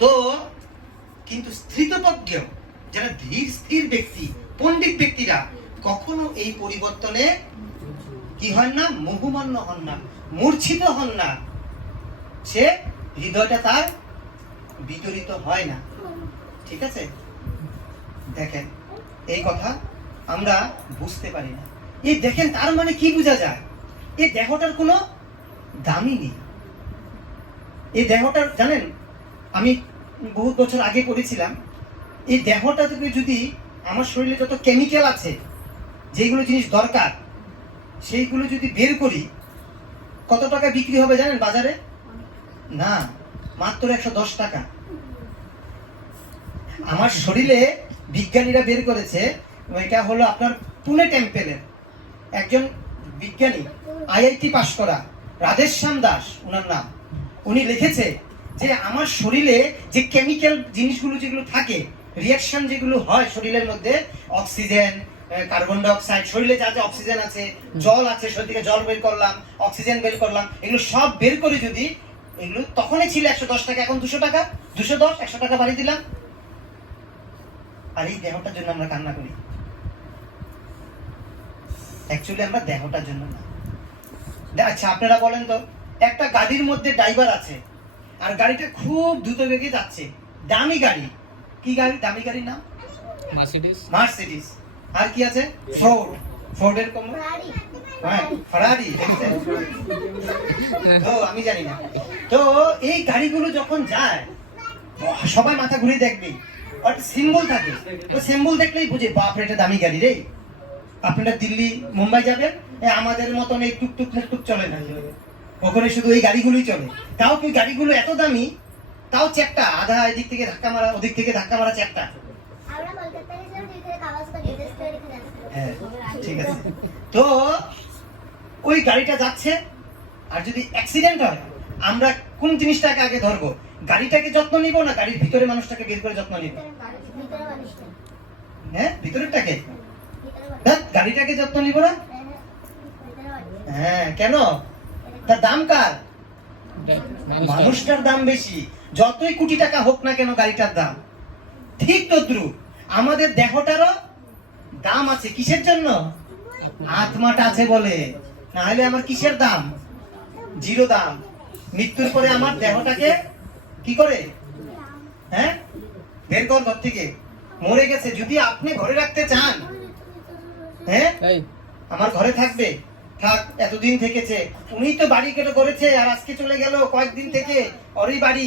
তো কিন্তু স্থিতপ্রজ্ঞ যারা ধীর স্থির ব্যক্তি, পণ্ডিত ব্যক্তিরা কখনো এই পরিবর্তনে কি হন না, মোহমান্য হন না, মূর্ছিত হন না, সে হৃদয়টা তার বিচলিত হয় না। ঠিক আছে, দেখেন এই কথা আমরা বুঝতে পারি না। এই দেখেন তার মানে কি বোঝা যায়, এই দেহটার কোনো দামই নেই। এই দেহটার জানেন, আমি বহুত বছর আগে পড়েছিলাম, এই দেহটা থেকে যদি আমার শরীরে যত কেমিক্যাল আছে, যেগুলো জিনিস দরকার, সেইগুলো যদি বের করি, কত টাকা বিক্রি হবে জানেন বাজারে? না, মাত্র 110 টাকা। আমার শরীরে বিজ্ঞানীরা বের করেছে, এটা হলো আপনার পুনে টেম্পেলের একজন বিজ্ঞানী, আইআইটি পাশ করা রাধেশ্যাম দাস ওনার নাম। উনি লিখেছে যে আমার শরীরে যে কেমিক্যাল জিনিসগুলো যেগুলো থাকে, রিয়াকশন যেগুলো হয় শরীরের মধ্যে, অক্সিজেন, কার্বন ডাই অক্সাইড, শরীরে যা যা অক্সিজেন আছে, জল আছে, শরীর থেকে জল বের করলাম, অক্সিজেন বের করলাম, এগুলো সব বের করে যদি এগুলো তখনই ছিল 110 টাকা, এখন 200 টাকা, 210, 100 টাকা বাড়িয়ে দিলাম। আর এই দেহটার জন্য আমরা কান্না করি। অ্যাকচুয়ালি আমরা দেহটার জন্য না। আচ্ছা আপনারা বলেন তো, একটা গাড়ির মধ্যে ড্রাইভার আছে আর গাড়িটা খুব দ্রুত বেগে যাচ্ছে, দামি গাড়ি, কি গাড়ি, দামি গাড়ির নাম মার্সিডিজ। মার্সিডিজ। আর কি আছে, ফোর্ড, ফোর্ডের কম, হ্যাঁ ফারারি, তো আমি জানি না। তো এই গাড়িগুলো যখন যায় সবাই মাথা ঘুরে দেখবে, আর সিম্বল থাকে, তো সিম্বল দেখলেই বুঝে বাপ রে এটা দামি গাড়ি রে। আপনারা দিল্লি মুম্বাই যাবেন, আমাদের মতন এই টুকটুক মুকটুক চলে না, ওখানে শুধু এই গাড়িগুলোই চলে। তাও কি গাড়িগুলো এত দামি, তাও চ্যাপ্টা, আধা এদিক থেকে ধাক্কা মারা, ওদিক থেকে ধাক্কা মারা চ্যাপ্টা। হ্যাঁ ঠিক আছে। তো ওই গাড়িটা যাচ্ছে, আর যদি অ্যাক্সিডেন্ট হয় আমরা কোন জিনিসটাকে আগে ধরবো, গাড়িটাকে যত্ন নিব না গাড়ির ভিতরে মানুষটাকে বের করে যত্ন নিব? হ্যাঁ ভিতরেরটাকে, গাড়িটাকে যত্ন নিব না? হ্যাঁ কেন, তার দাম কার? মানুষটার দাম বেশি, যতই কোটি টাকা হোক না কেন গাড়িটার দাম। ঠিক তদ্রুপ আমাদের দেহটারও দাম আছে, কিসের জন্য? আত্মাটা আছে বলে, না হলে আমার কিসের দাম? জিরো দাম। মৃত্যুর পরে আমার দেহটাকে কি করে, হ্যাঁ বের কর ঘর থেকে, মরে গেছে। যদি আপনি ঘরে রাখতে চান, হ্যাঁ আমার ঘরে থাকবে, থাক, এতদিন থেকেছে, উনি তো বাড়ি কেটে করেছে আর আজকে চলে গেল কয়েকদিন থেকে, ওরই বাড়ি,